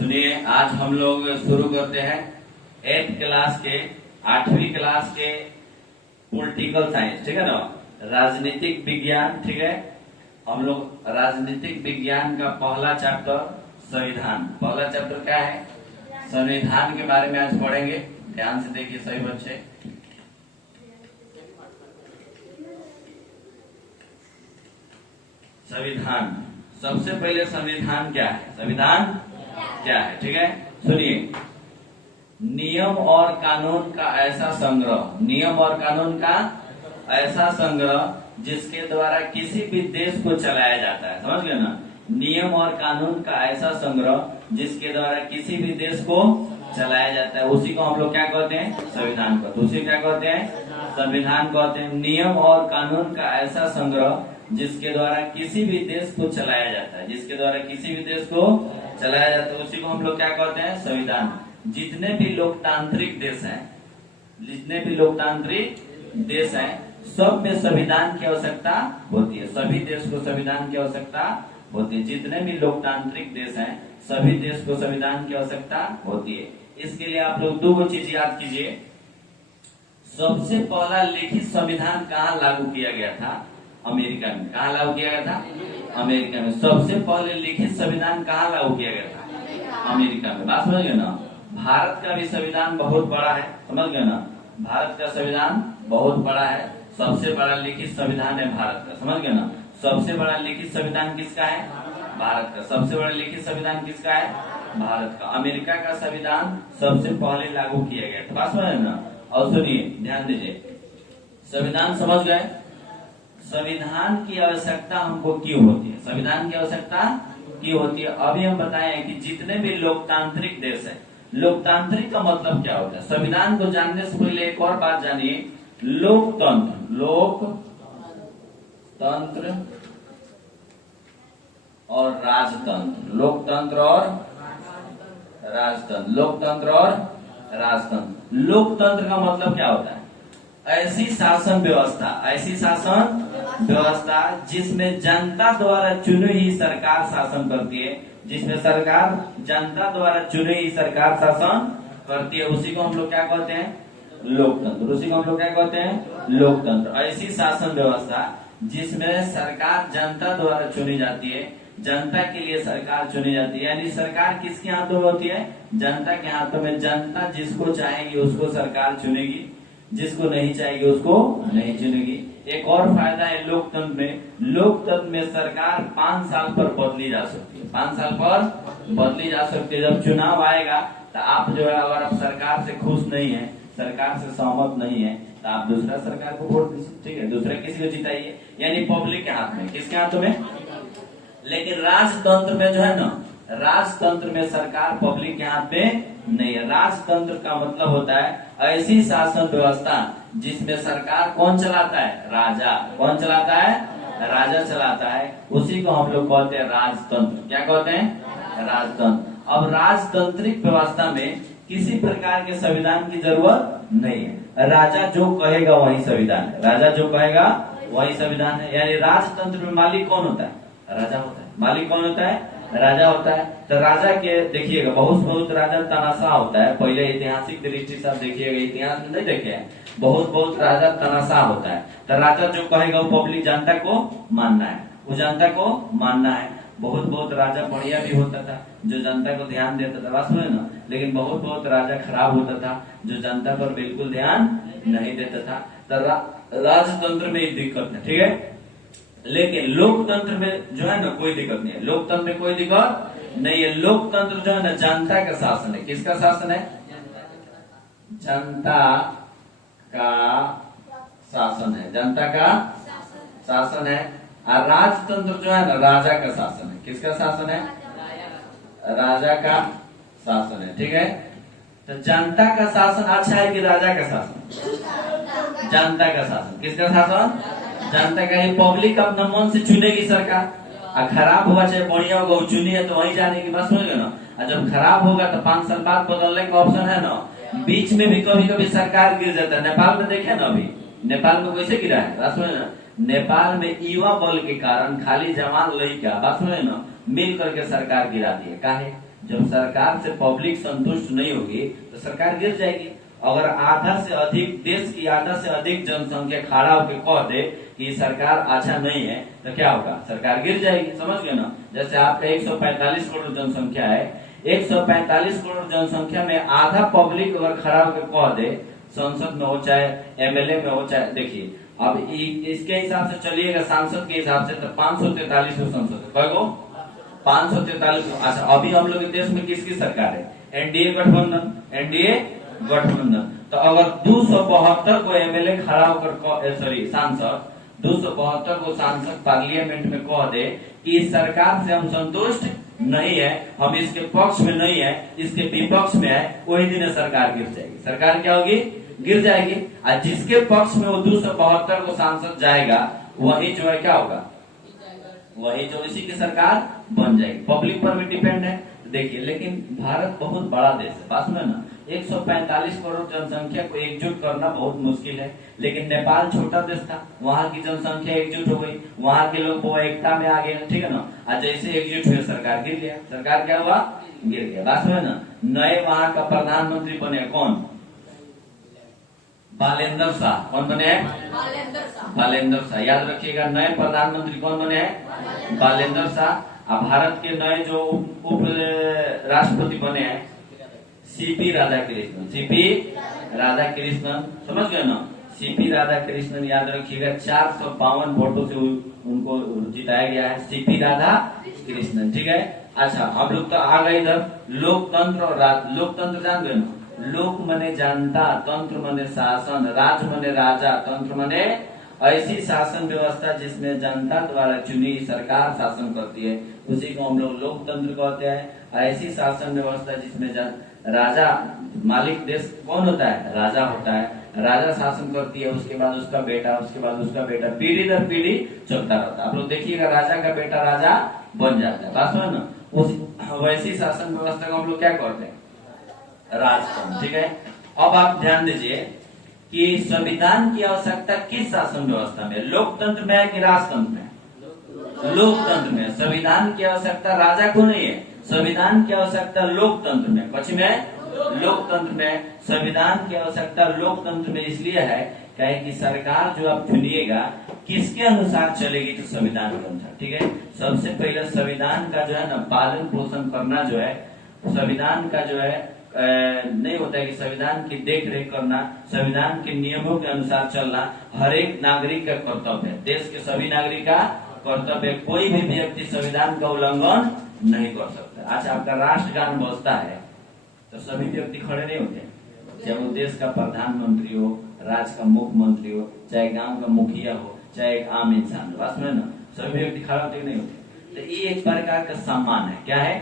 सुनिए, आज हम लोग शुरू करते हैं 8th क्लास के 8वीं क्लास के पॉलिटिकल साइंस, ठीक है ना, राजनीतिक विज्ञान। ठीक है, हम लोग राजनीतिक विज्ञान का पहला चैप्टर संविधान, पहला चैप्टर क्या है, संविधान के बारे में आज पढ़ेंगे। ध्यान से देखिए सही बच्चे। संविधान, सबसे पहले संविधान क्या है, संविधान क्या है, ठीक है। सुनिए, नियम और कानून का ऐसा संग्रह, नियम और कानून का ऐसा संग्रह जिसके द्वारा किसी भी देश को चलाया जाता है। समझ गए ना, नियम और कानून का ऐसा संग्रह जिसके द्वारा किसी भी देश को चलाया जाता है, उसी को हम लोग क्या कहते हैं, संविधान कहते हैं। उसी क्या कहते हैं, संविधान कहते हैं। नियम और कानून का ऐसा संग्रह जिसके द्वारा किसी भी देश को चलाया जाता है, जिसके द्वारा किसी भी देश को चलाया जाता है, उसी को हम लोग क्या कहते हैं, संविधान। जितने भी लोकतांत्रिक देश हैं, जितने भी लोकतांत्रिक देश हैं, सब में संविधान की आवश्यकता होती है। सभी देश को संविधान की आवश्यकता होती है। जितने भी लोकतांत्रिक देश हैं, सभी देश को संविधान की आवश्यकता होती है। इसके लिए आप लोग दो चीज याद कीजिए। सबसे पहला लिखित संविधान कहाँ लागू किया गया था, अमेरिका में। कहाँ लागू किया गया था, अमेरिका में। सबसे पहले लिखित संविधान कहाँ लागू किया गया था, अमेरिका में। बात समझ गए ना। भारत का भी संविधान बहुत बड़ा है, समझ गए ना, भारत का संविधान बहुत बड़ा है। सबसे बड़ा लिखित संविधान है भारत का, समझ गए ना। सबसे बड़ा लिखित संविधान किसका है, भारत का। सबसे बड़ा लिखित संविधान किसका है, भारत का। अमेरिका का संविधान सबसे पहले लागू किया गया था। बात समझ ना। और सुनिए, ध्यान दीजिए, संविधान समझ गए। संविधान की आवश्यकता हमको क्यों होती है, संविधान की आवश्यकता क्यों होती है। अभी हम बताएं कि जितने भी लोकतांत्रिक देश है, लोकतांत्रिक का मतलब क्या होता है। संविधान को जानने से पहले एक और बात जानिए, लोकतंत्र, लोकतंत्र और राजतंत्र, लोकतंत्र और राजतंत्र, लोकतंत्र और राजतंत्र। लोकतंत्र का मतलब क्या होता है, ऐसी शासन व्यवस्था, ऐसी शासन व्यवस्था जिसमें जनता द्वारा चुनी हुई सरकार शासन करती है, जिसमें सरकार जनता द्वारा चुनी हुई सरकार शासन करती है, उसी को हम लोग क्या कहते हैं, लोकतंत्र। उसी को हम लोग क्या कहते हैं, लोकतंत्र। ऐसी शासन व्यवस्था जिसमें सरकार जनता द्वारा चुनी जाती है, जनता के लिए सरकार चुनी जाती है। यानी सरकार किसके हाथों में होती है, जनता के हाथों में। जनता जिसको चाहेगी उसको सरकार चुनेगी, जिसको नहीं चाहेगी उसको नहीं चुनेगी। एक और फायदा है लोकतंत्र में, लोकतंत्र में सरकार 5 साल पर बदली जा सकती है, 5 साल पर बदली जा सकती है। जब चुनाव आएगा तो आप जो है, अगर आप सरकार से खुश नहीं है, सरकार से सहमत नहीं है, तो आप दूसरा सरकार को वोट दीजिए, ठीक है, दूसरा किसी को जिताइए। यानी पब्लिक के हाथ में, किसके हाथों में। लेकिन राजतंत्र में जो है ना, राजतंत्र में सरकार पब्लिक के हाथ में नहीं है। राजतंत्र का मतलब होता है ऐसी शासन व्यवस्था जिसमें सरकार कौन चलाता है, राजा। कौन चलाता है, राजा चलाता है। उसी को हम लोग कहते हैं राजतंत्र। क्या कहते हैं, राजतंत्र। अब राजतांत्रिक व्यवस्था में किसी प्रकार के संविधान की जरूरत नहीं है। राजा जो कहेगा वही संविधान है, राजा जो कहेगा वही संविधान है। यानी राजतंत्र में मालिक कौन होता है, राजा होता है। मालिक कौन होता है, राजा होता है। तो राजा के देखिएगा, बहुत राजा तनाशाह होता है। पहले ऐतिहासिक दृष्टि से देखिएगा, इतिहास में नहीं देखे हैं, बहुत राजा तनाशाह होता है। तो राजा जो कहेगा वो पब्लिक जनता को मानना है, वो जनता को मानना है। बहुत राजा बढ़िया भी होता था, जो जनता को ध्यान देता था, बात सुने ना। लेकिन बहुत राजा खराब होता था, जो जनता पर बिल्कुल ध्यान नहीं देता था। तो राजतंत्र में दिक्कत है, ठीक है। लेकिन लोकतंत्र में जो है ना, कोई दिक्कत नहीं है। लोकतंत्र में कोई दिक्कत नहीं है। लोकतंत्र जो है ना, जनता का शासन है। किसका शासन है, जनता का शासन है, जनता का शासन है। और राजतंत्र जो है ना, राजा का शासन है। किसका शासन है, राजा का शासन है, ठीक है। तो जनता का शासन अच्छा है कि राजा का शासन, जनता का शासन। किसका शासन, जनता का। ये पब्लिक अपना मन से चुनेगी सरकार, और खराब होगा चाहे बढ़िया होगा, वो चुनी है तो वही जाने की बात समझ ना। और जब खराब होगा तो 5 साल बाद बदलने का ऑप्शन है ना। बीच में भी कभी सरकार गिर जाता है। नेपाल में देखे ना, अभी नेपाल में कैसे गिरा है, बात समझ ना। नेपाल में युवा बल के कारण खाली जवान लड़का, बात सुने ना, मिल करके सरकार गिरा दी है। काहे, जब सरकार से पब्लिक संतुष्ट नहीं होगी तो सरकार गिर जाएगी। अगर आधा से अधिक देश की आधा से अधिक जनसंख्या खड़ा होकर कह दे कि सरकार अच्छा नहीं है तो क्या होगा, सरकार गिर जाएगी। समझ गए ना। जैसे आपका 145 करोड़ जनसंख्या है, 145 करोड़ जनसंख्या में आधा पब्लिक अगर खड़ा होकर कह दे, संसद में हो चाहे एमएलए में हो चाहे, देखिए अब इसके हिसाब से चलिएगा, सांसद के हिसाब से तो 543 संसद है, 543। अच्छा अभी हम लोग देश में किसकी सरकार है, एनडीए गठबंधन, एनडीए गठबंधन। तो अगर 272 को एमएलए खड़ा होकर सांसद 272 को सांसद पार्लियामेंट में कह दे कि इस सरकार से हम संतुष्ट नहीं है, हम इसके पक्ष में नहीं है, इसके विपक्ष में है, वही दिन सरकार गिर जाएगी। सरकार क्या होगी, गिर जाएगी। और जिसके पक्ष में वो 272 को सांसद जाएगा वही जो है क्या होगा, वही जो इसी की सरकार बन जाएगी। पब्लिक पर भी डिपेंड है। देखिए लेकिन भारत बहुत बड़ा देश है, बात सुनो ना, 145 करोड़ जनसंख्या को एकजुट करना बहुत मुश्किल है। लेकिन नेपाल छोटा देश था, वहाँ की जनसंख्या एकजुट हो गई, वहाँ के लोग वो एकता में आ गए, ठीक है ना। आज जैसे एकजुट हुए सरकार गिर गया, सरकार क्या हुआ, गिर गया। बात सुनो ना, नए वहाँ का प्रधानमंत्री बने कौन, बालेंद्र शाह। कौन बने हैं, बालेंद्र शाह। याद रखिएगा नए प्रधानमंत्री कौन बने हैं, बालेंद्र शाह। अब भारत के नए जो उप राष्ट्रपति बने हैं सीपी राधाकृष्णन, सीपी राधाकृष्णन। समझ गए ना, सीपी राधाकृष्णन। याद रखिएगा 452 वोटों से उनको जिताया गया है, सीपी राधाकृष्णन, ठीक है। अच्छा हम लोग तो आ गए इधर लोकतंत्र और लोकतंत्र जान गए ना, लोक मने जनता, तंत्र मने शासन, राज मने राजा, तंत्र मने ऐसी शासन व्यवस्था जिसमें जनता द्वारा चुनी सरकार शासन करती है, उसी को हम लोग लोकतंत्र कहते हैं। ऐसी शासन व्यवस्था जिसमें राजा, मालिक देश कौन होता है, राजा होता है, राजा शासन करती है, उसके बाद उसका बेटा, उसके बाद उसका बेटा, पीढ़ी दर पीढ़ी चलता रहता है। आप लोग देखिएगा राजा का बेटा राजा बन जाता है, बात सुनो ना। उस वैसी शासन व्यवस्था को हम लोग क्या कहते हैं, राजतंत्र, ठीक है। अब आप ध्यान दीजिए कि संविधान की आवश्यकता किस शासन व्यवस्था में, लोकतंत्र में है कि राजतंत्र में, लोकतंत्र में। संविधान की आवश्यकता राजा को नहीं है, संविधान की आवश्यकता लोकतंत्र में, कच्छ में लोकतंत्र में। संविधान की आवश्यकता लोकतंत्र में इसलिए है कहे कि सरकार जो आप चुनिएगा किसके अनुसार चलेगी, तो संविधान के अनुसार, ठीक है। सबसे पहले संविधान का जो है ना पालन पोषण करना जो है, संविधान का जो है नहीं होता है कि संविधान की देख रेख करना, संविधान के नियमों के अनुसार चलना हर एक नागरिक का कर्तव्य है, देश के सभी नागरिक का कर्तव्य है। कोई भी व्यक्ति संविधान का उल्लंघन नहीं कर सकता। अच्छा आपका राष्ट्रगान बजता है तो सभी व्यक्ति खड़े नहीं होते, जब वो देश का प्रधानमंत्री हो, राज्य का मुख्यमंत्री हो, चाहे गांव का मुखिया हो, चाहे एक आम इंसान हो, बस में ना सभी व्यक्ति खड़े होते नहीं होते। तो ये एक प्रकार का सम्मान है, क्या है,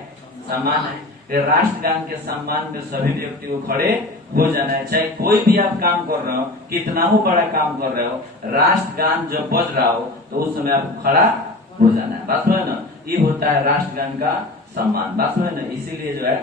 सम्मान है। राष्ट्रगान के सम्मान में सभी व्यक्ति को खड़े हो जाना है, चाहे कोई भी आप काम कर रहे हो, कितना हो बड़ा काम कर रहे हो, राष्ट्रगान जब बज रहा हो तो उस समय आपको खड़ा हो जाना है, बात है ना। ये होता है राष्ट्रगान का सम्मान, बात है ना। इसीलिए जो है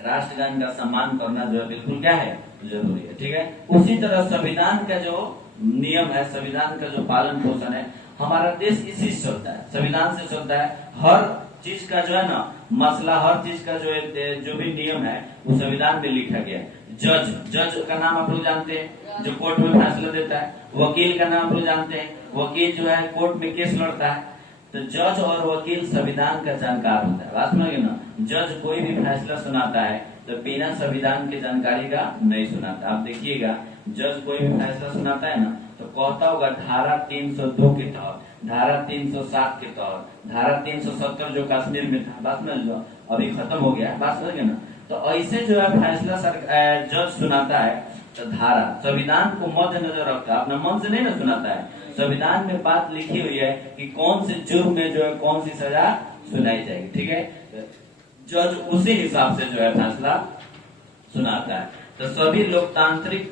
राष्ट्रगान का सम्मान करना जो है बिल्कुल क्या है, जरूरी है, ठीक है। उसी तरह संविधान का जो नियम है, संविधान का जो पालन पोषण है, हमारा देश इसी से चलता है, संविधान से चलता है। हर चीज का जो है ना मसला, हर चीज का जो भी नियम है वो संविधान में लिखा गया है। जज का नाम आप लोग जानते हैं, जो कोर्ट में फैसला देता है। वकील का नाम आप लोग जानते हैं, वकील जो है कोर्ट में केस लड़ता है। तो जज और वकील संविधान का जानकार होता है, बात समझिए ना। जज कोई भी फैसला सुनाता है तो बिना संविधान की जानकारी का नहीं सुनाता। आप देखिएगा जज कोई भी फैसला सुनाता है ना तो कहता होगा धारा 302 के तहत, धारा 307 के तहत, धारा 370 जो कश्मीर में था, बात समझ लो, अभी खत्म हो गया, बात समझ ना। तो ऐसे जो है फैसला जज सुनाता है तो धारा संविधान को मद्देनजर रखता है, अपना मन से नहीं ना सुनाता है। संविधान में बात लिखी हुई है कि कौन से जुर्म में जो है कौन सी सजा सुनाई जाएगी, ठीक है। जज उसी हिसाब से जो है फैसला सुनाता है। तो सभी लोकतांत्रिक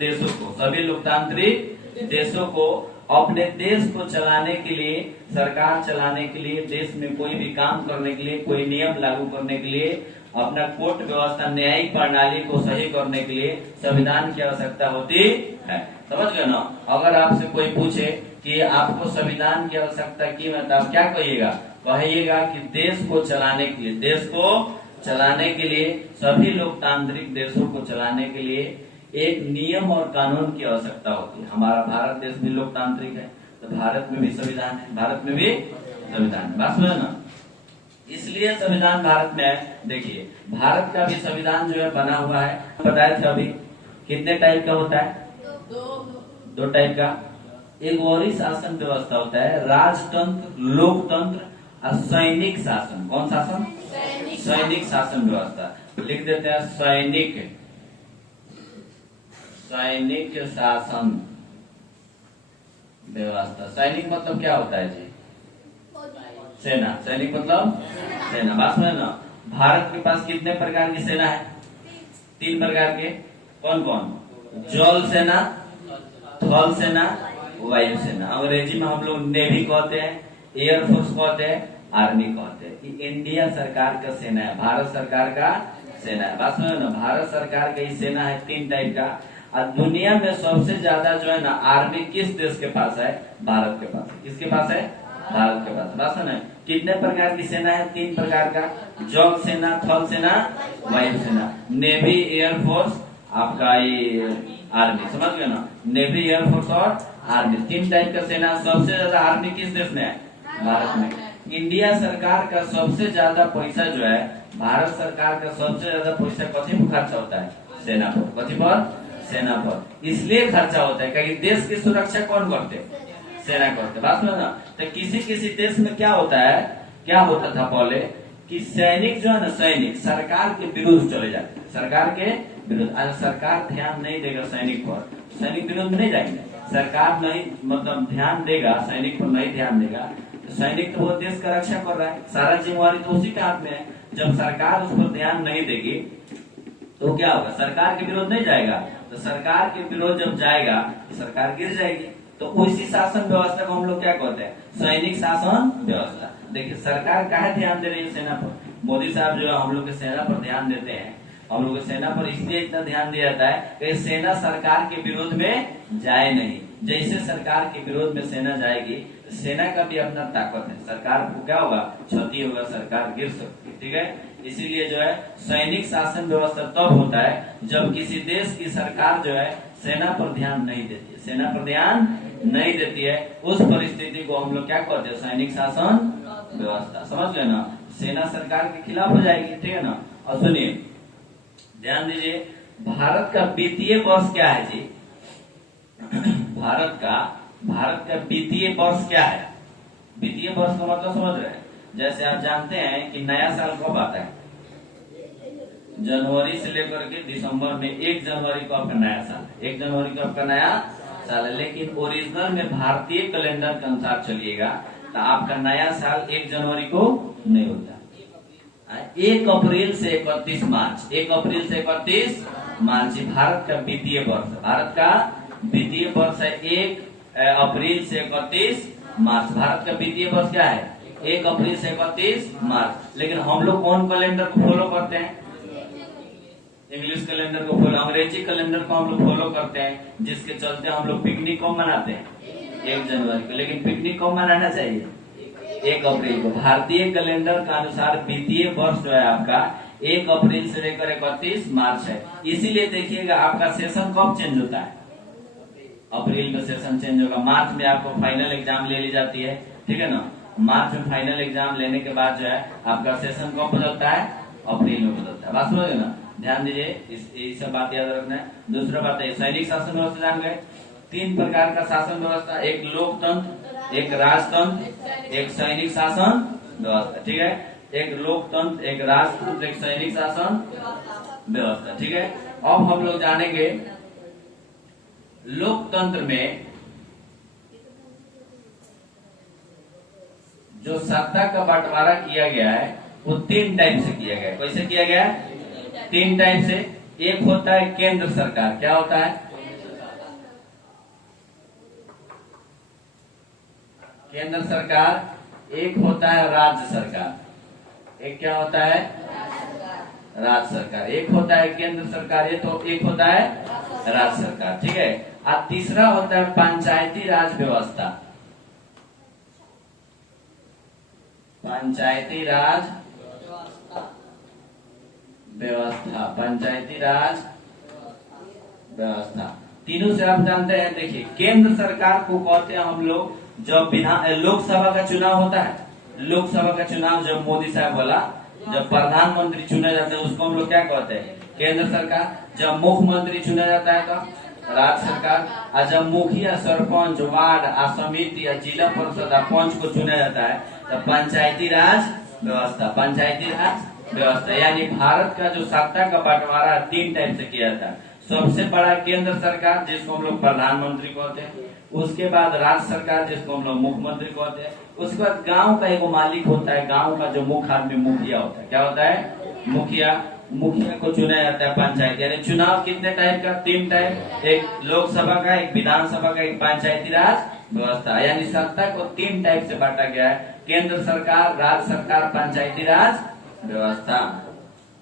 देशों को अपने देश को चलाने के लिए, सरकार चलाने के लिए, देश में कोई भी काम करने के लिए, कोई नियम लागू करने के लिए, अपना कोर्ट व्यवस्था, न्यायिक प्रणाली को सही करने के लिए संविधान की आवश्यकता होती है, समझ गए ना। अगर आपसे कोई पूछे कि आपको संविधान की आवश्यकता क्यों है तो आप क्या कहिएगा, कहिएगा कि देश को चलाने के लिए, देश को चलाने के लिए, सभी लोकतांत्रिक देशों को चलाने के लिए एक नियम और कानून की आवश्यकता होती है। हमारा भारत देश भी लोकतांत्रिक है, तो भारत में भी संविधान है, भारत में भी संविधान है, बात समझे ना। इसलिए संविधान भारत में है। देखिए भारत का भी संविधान जो है बना हुआ है, बताए थे अभी, कितने टाइप का होता है? दो टाइप का। एक और ही शासन व्यवस्था होता है, राजतंत्र, लोकतंत्र और सैनिक शासन। कौन शासन? सैनिक शासन व्यवस्था। लिख देते हैं सैनिक शासन व्यवस्था। सैनिक मतलब क्या होता है जी? सेना। सैनिक मतलब सेना, बात समझ ना। भारत के पास कितने प्रकार की सेना है? 3 प्रकार के। कौन कौन? जल सेना, थल सेना, वायु सेना। अंग्रेजी में हम लोग नेवी कहते हैं, एयरफोर्स कहते हैं, आर्मी कहते हैं। ये इंडिया सरकार का सेना है, भारत सरकार का सेना है, बात समझो ना। भारत सरकार का ही सेना है 3 टाइप का। और दुनिया में सबसे ज्यादा जो है ना आर्मी किस देश के पास है? भारत के पास। किसके पास है? भारत के पास, बात सुना। कितने प्रकार की सेना है? 3 प्रकार का, जल सेना, थल सेना, वायु सेना। नेवी, एयरफोर्स, आपका ये आर्मी, समझ गए ना। नेवी, एयरफोर्स और आर्मी, 3 टाइप का सेना। सबसे ज्यादा आर्मी किस देश में है? भारत में। इंडिया सरकार का सबसे ज्यादा पैसा जो है, भारत सरकार का सबसे ज्यादा पैसा कथी पर खर्चा होता है? सेना पर। कथी पर? सेना पर। इसलिए खर्चा होता है क्योंकि देश की सुरक्षा कौन करते? सेना करते, बात सुनो ना। तो किसी किसी देश में क्या होता है, क्या होता था पहले कि सैनिक जो है ना, सैनिक सरकार के विरुद्ध चले जाते, सरकार के विरुद्ध। अगर सरकार ध्यान नहीं देगा सैनिक पर, सैनिक विरुद्ध में नहीं जाएंगे। सरकार नहीं मतलब ध्यान देगा सैनिक पर, नहीं ध्यान देगा तो सैनिक तो वो देश का रक्षा कर रहा है, सारा जिम्मेवारी तो उसी के हाथ में है। जब सरकार उस पर ध्यान नहीं देगी तो क्या होगा? सरकार के विरोध नहीं जाएगा, तो सरकार के विरोध जब जाएगा तो सरकार गिर जाएगी। तो उसी शासन व्यवस्था को हम लोग क्या कहते हैं? सैनिक शासन व्यवस्था। देखिए सरकार काहे ध्यान दे रही है सेना पर? मोदी साहब जो है हम लोग के सेना पर ध्यान देते हैं। हम लोग सेना पर इसलिए इतना ध्यान दिया जाता है कि सेना सरकार के विरोध में जाए नहीं। जैसे सरकार के विरोध में सेना जाएगी, सेना का भी अपना ताकत है, सरकार को क्या होगा? क्षति होगा, सरकार गिर सकती है, ठीक है। इसीलिए जो है सैनिक शासन व्यवस्था तब होता है जब किसी देश की सरकार जो है सेना पर ध्यान नहीं देती है, सेना पर ध्यान नहीं देती है। उस परिस्थिति को हम लोग क्या कहते हैं? सैनिक शासन व्यवस्था। समझ गए ना। सेना सरकार के खिलाफ हो जाएगी, ठीक है ना। और सुनिए, ध्यान दीजिए, भारत का वित्तीय वर्ष क्या है जी? भारत का वित्तीय वर्ष क्या है? वित्तीय वर्ष का मतलब समझ रहे हैं? जैसे आप जानते हैं कि नया साल कब आता है? जनवरी से लेकर के दिसंबर में 1 जनवरी को आपका नया साल है, 1 जनवरी को आपका नया साल है। लेकिन ओरिजिनल में भारतीय कैलेंडर के अनुसार चलिएगा तो आपका नया साल 1 जनवरी को नहीं होता, 1 अप्रैल से 31 मार्च, 1 अप्रैल से 31 मार्च भारत का वित्तीय वर्ष। भारत का वित्तीय वर्ष है 1 अप्रैल से 31 मार्च। भारत का वित्तीय वर्ष क्या है? 1 अप्रैल से 31 मार्च। लेकिन हम लोग कौन कैलेंडर को फॉलो करते हैं? इंग्लिश कैलेंडर को फॉलो, अंग्रेजी कैलेंडर को हम लोग फॉलो करते हैं, जिसके चलते हम लोग पिकनिक कब मनाते हैं? 1 जनवरी को। लेकिन पिकनिक कब मनाना चाहिए? 1 अप्रैल को। भारतीय कैलेंडर के अनुसार वित्तीय वर्ष जो है आपका 1 अप्रैल से लेकर 31 मार्च है। इसीलिए देखिएगा आपका सेशन कब चेंज होता है? अप्रैल में सेशन चेंज होगा। मार्च में आपको फाइनल एग्जाम ले ली जाती है, ठीक है ना। मार्च में फाइनल एग्जाम लेने के बाद जो है आपका सेशन कब बदलता है? अप्रैल में बदलता है, बात समझे ना। ध्यान दीजिए, इस सब बात याद रखना है। दूसरा बात है सैनिक शासन व्यवस्था जान गए। 3 प्रकार का शासन व्यवस्था, एक लोकतंत्र, एक राजतंत्र, एक सैनिक शासन व्यवस्था, ठीक है। एक लोकतंत्र, एक राजतंत्र, एक सैनिक शासन व्यवस्था, ठीक है। अब हम लोग जानेंगे लोकतंत्र में जो सत्ता का बंटवारा किया गया है वो 3 टाइप से किया गया है। कैसे किया गया है? 3 टाइप से। एक होता है केंद्र सरकार। क्या होता है? केंद्र सरकार। एक होता है राज्य सरकार। एक क्या होता है? राज्य सरकार। एक होता है केंद्र सरकार, ये तो एक होता है राज्य सरकार, ठीक है। और तीसरा होता है पंचायती राज व्यवस्था। पंचायती राज व्यवस्था, पंचायती राज व्यवस्था। तीनों से आप जानते हैं। देखिए, केंद्र सरकार को कहते हैं हम लोग जब विधान लोकसभा का चुनाव होता है, लोकसभा का चुनाव जब मोदी साहब बोला, जब प्रधानमंत्री चुने जाते हैं उसको हम लोग क्या कहते हैं? केंद्र सरकार। जब मुख्यमंत्री चुना जाता है तो राज्य सरकार। और जब मुखिया, सरपंच, वार्ड, समिति या जिला परिषद पंच को चुना जाता है तो पंचायती राज व्यवस्था, पंचायती राज व्यवस्था। यानी भारत का जो सत्ता का बंटवारा 3 टाइप से किया जाता है। सबसे बड़ा केंद्र सरकार जिसको हम लोग प्रधानमंत्री कहते हैं, उसके बाद राज्य सरकार जिसको हम लोग मुख्यमंत्री कहते हैं, उसके बाद गांव का एक मालिक होता है, गांव का जो मुख्य आदमी मुखिया होता है। क्या होता है? मुखिया। मुखिया को चुना जाता है पंचायत। यानी चुनाव कितने टाइप का? 3 टाइप, एक लोकसभा का, एक विधानसभा का, एक पंचायती राज व्यवस्था। यानी सत्ता को 3 टाइप से बांटा गया है, केंद्र सरकार, राज्य सरकार, पंचायती राज व्यवस्था।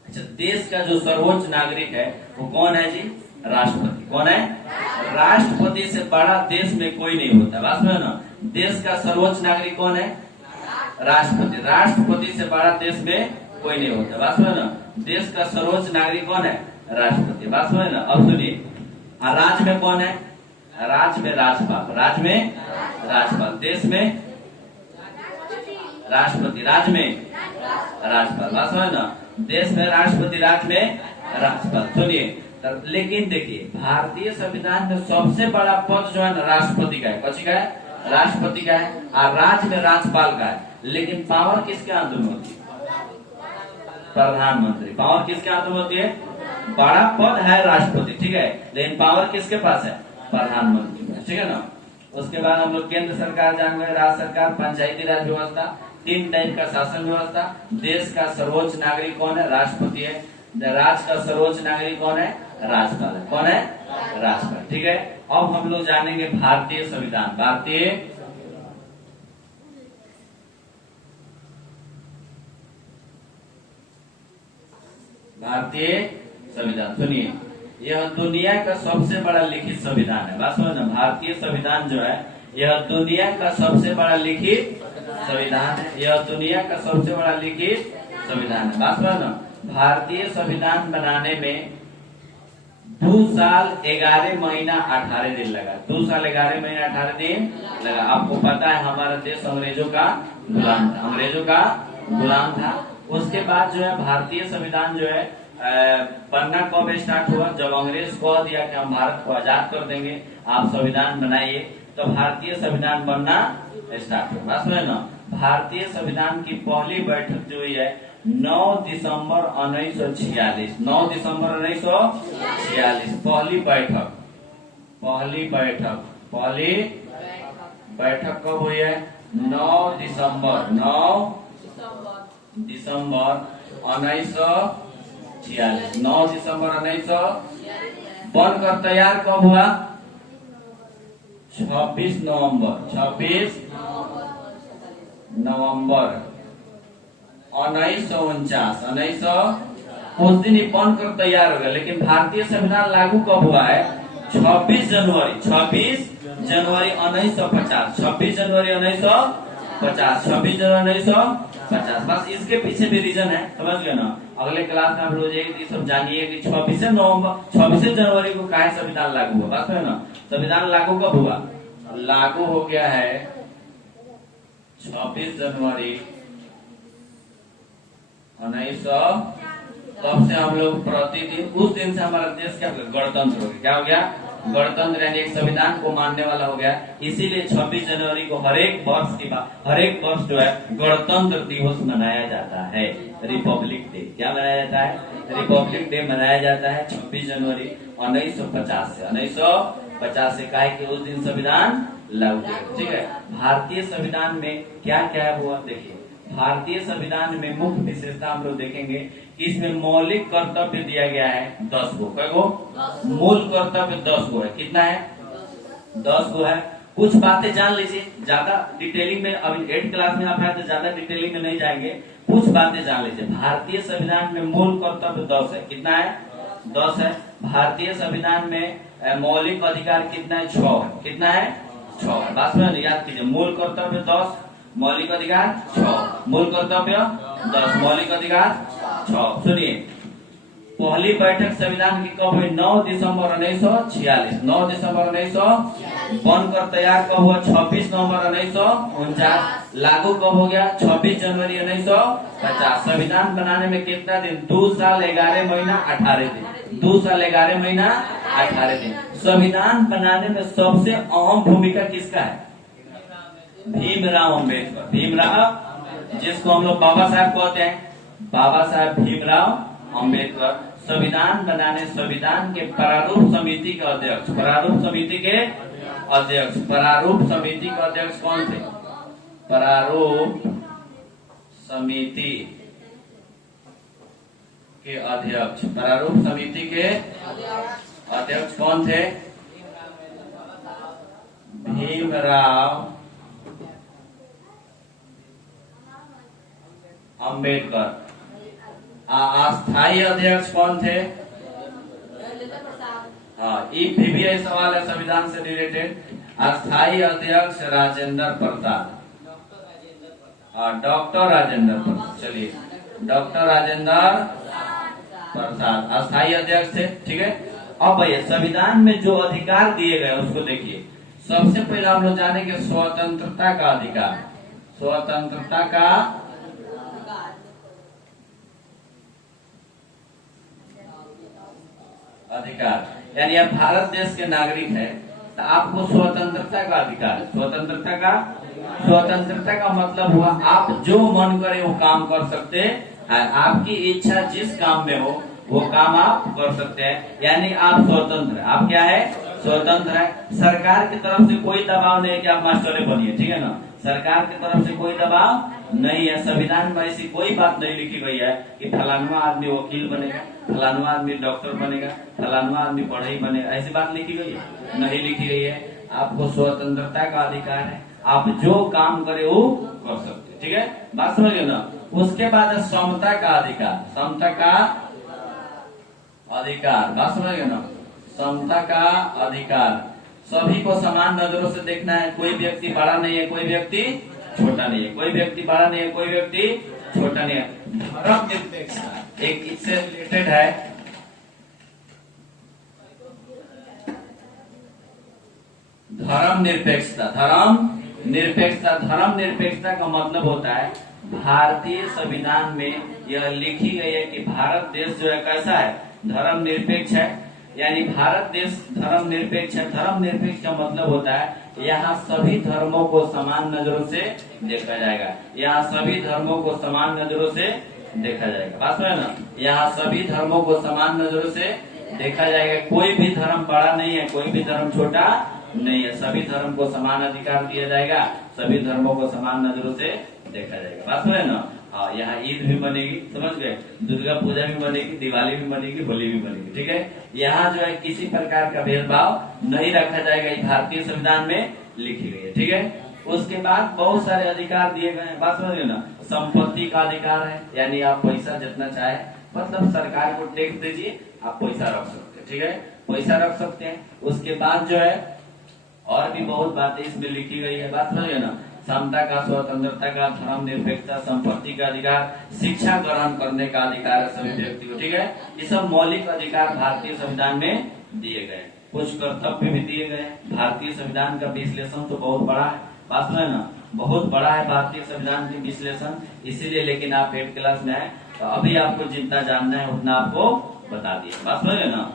अच्छा, देश का जो सर्वोच्च नागरिक है वो कौन है जी? राष्ट्रपति। कौन है? राष्ट्रपति से बड़ा देश में कोई नहीं होता। बात में ना, देश का सर्वोच्च नागरिक कौन है? राष्ट्रपति। राष्ट्रपति से बड़ा देश में कोई नहीं होता। बात में ना, देश का सर्वोच्च नागरिक कौन है? राष्ट्रपति। बात में ना। अब सुनिए, राज्य में कौन है? राज्य में राज्यपाल। राज्य में राज्यपाल। देश में राष्ट्रपति, राज्य में राज्यपाल। बात में ना, देश में राष्ट्रपति, राज्य में राज्यपाल। सुनिए, लेकिन देखिए, भारतीय संविधान में सबसे बड़ा पद जो है ना राष्ट्रपति का है। कौन का है? राष्ट्रपति का है। और राज्य में राज्यपाल का है। लेकिन पावर किसके हाथ में होती है? प्रधानमंत्री। पावर किसके हाथ में होती है? बड़ा पद है राष्ट्रपति, ठीक है, लेकिन पावर किसके पास है? प्रधानमंत्री में, ठीक है ना। उसके बाद हम लोग केंद्र सरकार जान गए, राज्य सरकार, पंचायती राज व्यवस्था, 3 टाइप का शासन व्यवस्था। देश का सर्वोच्च नागरिक कौन है? राष्ट्रपति है। राज्य का सर्वोच्च नागरिक कौन है? राज्यपाल है। कौन है? राज्यपाल, ठीक है। अब हम लोग जानेंगे भारतीय संविधान। भारतीय संविधान। सुनिए, यह दुनिया का सबसे बड़ा लिखित संविधान है। बात समझ ना, भारतीय संविधान जो है यह दुनिया का सबसे बड़ा लिखित संविधान है। यह दुनिया का सबसे बड़ा लिखित संविधान है। बात समझ ना, भारतीय संविधान बनाने में 2 साल 11 महीना 18 दिन लगा। 2 साल 11 महीना 18 दिन लगा। आपको पता है हमारा देश अंग्रेजों का गुलाम था, अंग्रेजों का गुलाम था। उसके बाद जो है भारतीय संविधान जो है बनना कब स्टार्ट हुआ? जब अंग्रेज कह दिया कि हम भारत को आजाद कर देंगे, आप संविधान बनाइए, तो भारतीय संविधान बनना स्टार्ट हुआ। सुने ना, भारतीय संविधान की पहली बैठक जो हुई है 9 दिसंबर 1946। 9 दिसंबर 1946 पहली बैठक कब हुई है? 9 दिसंबर 1946। 9 दिसंबर 1900 बनकर तैयार कब हुआ? 26 नवंबर 1949। उस दिन ही बनकर तैयार हो गया। लेकिन भारतीय संविधान लागू कब हुआ है? 26 जनवरी 1950। 26 जनवरी 1950। बस इसके पीछे भी रीजन है, समझ गए ना। अगले क्लास में आप रोज ये सब जानिए कि 26 जनवरी को काहे संविधान लागू हुआ। बस है ना, संविधान लागू कब हुआ? लागू हो गया है 26 जनवरी 1900। तब से हम लोग प्रतिदिन, उस दिन से हमारा देश क्या गणतंत्र हो गया। क्या हो गया? गणतंत्र, यानी एक संविधान को मानने वाला हो गया। इसीलिए 26 जनवरी को हर एक वर्ष जो है गणतंत्र दिवस मनाया जाता है, रिपब्लिक डे। क्या मनाया जाता है? रिपब्लिक डे मनाया जाता है 26 जनवरी 1950 से। 1950 से कहा कि उस दिन संविधान लागू किया, ठीक है। भारतीय संविधान में क्या क्या हुआ? देखिए, भारतीय संविधान में मुख्य विशेषता हम लोग देखेंगे कि इसमें मौलिक कर्तव्य दिया गया है 10 गो। कै गो? मूल कर्तव्य 10 गो है। कितना है? 10 गो है। कुछ बातें जान लीजिए, ज्यादा डिटेलिंग में अभी 8th क्लास में आप है तो ज्यादा डिटेलिंग में नहीं जाएंगे, कुछ बातें जान लीजिए। भारतीय संविधान में मूल कर्तव्य 10 है। कितना है? 10 है। भारतीय संविधान में मौलिक अधिकार कितना है? 6 है। कितना है? 6 है। बात में याद कीजिए, मूल कर्तव्य 10, मौलिक अधिकार 6। मूल कर्तव्य 10, मौलिक अधिकार 6। सुनिए, पहली बैठक संविधान की कब हुई? 9 दिसंबर 1946। 9 दिसंबर 1900 बनकर तैयार कब हुआ? 26 नवंबर 1949। लागू कब हो गया? 26 जनवरी 1950। संविधान बनाने में कितना दिन? 2 साल 11 महीना 18 दिन। 2 साल 11 महीना 18 दिन। संविधान बनाने में सबसे अहम भूमिका किसका है? भीमराव अम्बेडकर। भीमराव, जिसको हम लोग बाबा साहब कहते हैं, बाबा साहब भीमराव अम्बेडकर संविधान बनाने, संविधान के प्रारूप समिति के अध्यक्ष, प्रारूप समिति के अध्यक्ष, प्रारूप समिति के अध्यक्ष कौन थे? प्रारूप समिति के अध्यक्ष, प्रारूप समिति के अध्यक्ष कौन थे? भीमराव अम्बेडकर। अस्थायी अध्यक्ष कौन थे? हाँ, ये सवाल है संविधान से रिलेटेड। अस्थायी अध्यक्ष राजेंद्र प्रसाद, डॉक्टर राजेंद्र प्रसाद। चलिए, डॉक्टर राजेंद्र प्रसाद अस्थायी अध्यक्ष थे। ठीक है। अब भैया संविधान में जो अधिकार दिए गए उसको देखिए। सबसे पहले हम लोग जानेंगे स्वतंत्रता का अधिकार। स्वतंत्रता का अधिकार, यानी आप भारत देश के नागरिक हैं तो आपको स्वतंत्रता का अधिकार है। स्वतंत्रता का मतलब हुआ आप जो मन करे वो काम कर सकते हैं। आपकी इच्छा जिस काम में हो वो काम आप कर सकते हैं, यानी आप स्वतंत्र हैं। आप क्या है? स्वतंत्र है। सरकार की तरफ से कोई दबाव नहीं है कि आप मास्टर बनिए। ठीक है ना? सरकार की तरफ से कोई दबाव नहीं है। संविधान में ऐसी कोई बात नहीं लिखी गई है कि फलाना आदमी वकील बनेगा, फलाना आदमी डॉक्टर बनेगा, फलाना आदमी पढ़ाई बनेगा। ऐसी बात लिखी गई है? नहीं लिखी गई है। आपको स्वतंत्रता का अधिकार है, आप जो काम करे वो कर सकते हैं। ठीक है, बात समझिए ना। उसके बाद समता का अधिकार। समता का अधिकार, बात समझिए ना। समता का अधिकार, सभी को समान नजरों से देखना है। कोई व्यक्ति बड़ा नहीं है, कोई व्यक्ति छोटा नहीं है, कोई व्यक्ति बड़ा नहीं है, कोई व्यक्ति छोटा नहीं है। धर्म निरपेक्षता एक इससे रिलेटेड है। धर्म निरपेक्षता, धर्म निरपेक्षता का मतलब होता है भारतीय संविधान में यह लिखी गई है कि भारत देश जो है कैसा है? धर्म निरपेक्ष है। यानी भारत देश धर्म निरपेक्ष है। धर्म निरपेक्ष का मतलब होता है यहाँ सभी धर्मों को समान नजरों से देखा जाएगा। यहाँ सभी धर्मों को समान नजरों से देखा जाएगा। बात समझे ना? यहाँ सभी धर्मों को समान नजरों से देखा जाएगा। कोई भी धर्म बड़ा नहीं है, कोई भी धर्म छोटा नहीं है। सभी धर्म को समान अधिकार दिया जाएगा, सभी धर्मों को समान नजरों से देखा जाएगा। बात समझे ना? हाँ, यहाँ ईद भी बनेगी, समझ गए? दुर्गा पूजा भी बनेगी, दिवाली भी बनेगी, होली भी बनेगी। ठीक है। यहाँ जो है किसी प्रकार का भेदभाव नहीं रखा जाएगा, ये भारतीय संविधान में लिखी गई है। ठीक है। उसके बाद बहुत सारे अधिकार दिए गए हैं। बात समझ ना? संपत्ति का अधिकार है, यानी आप पैसा जितना चाहे, मतलब सरकार को टैक्स दीजिए, आप पैसा रख सकते हैं। ठीक है, पैसा रख सकते हैं। उसके बाद जो है और भी बहुत बातें इसमें लिखी गई है। बात समझिए ना? समता का, स्वतंत्रता का, धर्म निरपेक्षता, संपत्ति का अधिकार, शिक्षा ग्रहण करने का अधिकार है सभी व्यक्ति को। ठीक है। ये सब मौलिक अधिकार भारतीय संविधान में दिए गए। कुछ कर्तव्य भी दिए गए। भारतीय संविधान का विश्लेषण तो बहुत बड़ा है। बात समझे ना? बहुत बड़ा है भारतीय संविधान की विश्लेषण, इसीलिए लेकिन आप 8th क्लास में है तो अभी आपको जितना जानना है उतना आपको बता दिया। बात समझे ना?